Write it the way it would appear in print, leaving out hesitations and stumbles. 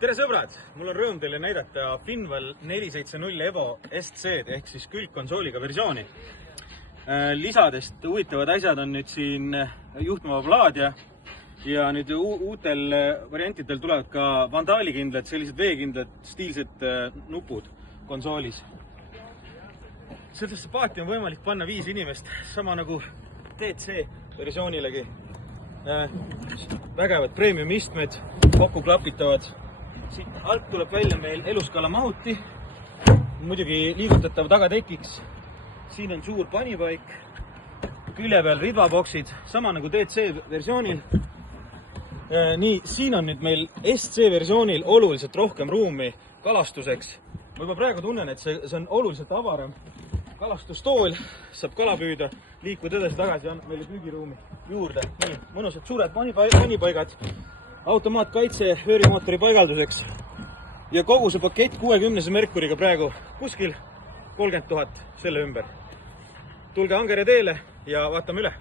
Tere sõbrad! Mul on rõõm teile näidata Finval 470 Evo SC ehk siis külgkonsooliga versiooni. Lisadest huvitavad asjad on nüüd siin juhtmevaba laadija ja nüüd uutel variantidel tulevad ka vandaalikindlad, sellised veekindlad, stiilsed nupud konsoolis. Sellesse paati on võimalik panna 5 inimest, sama nagu DC versioonilegi. Vägevad premium istmed, kokku klapitavad. Siit alt tuleb välja meil eluskala mahuti, muidugi liigutatav tagatekiks. Siin on suur panipaik, külje peal ridvaboksid, sama nagu DC versioonil. Nii, siin on nüüd meil SC versioonil oluliselt rohkem ruumi kalastuseks. Ma juba praegu tunnen, et see on oluliselt avaram. Kalastustool, saab kala püüda, liikuda edasi-tagasi ja annab meile püügiruumi juurde. Nii, mõnusad suured panipaigad, automaatkaitse vöörimootori paigalduseks ja kogu see pakett 60 Merkuriga praegu kuskil 30 000 selle ümber. Tulge Angere teele ja vaatame üle.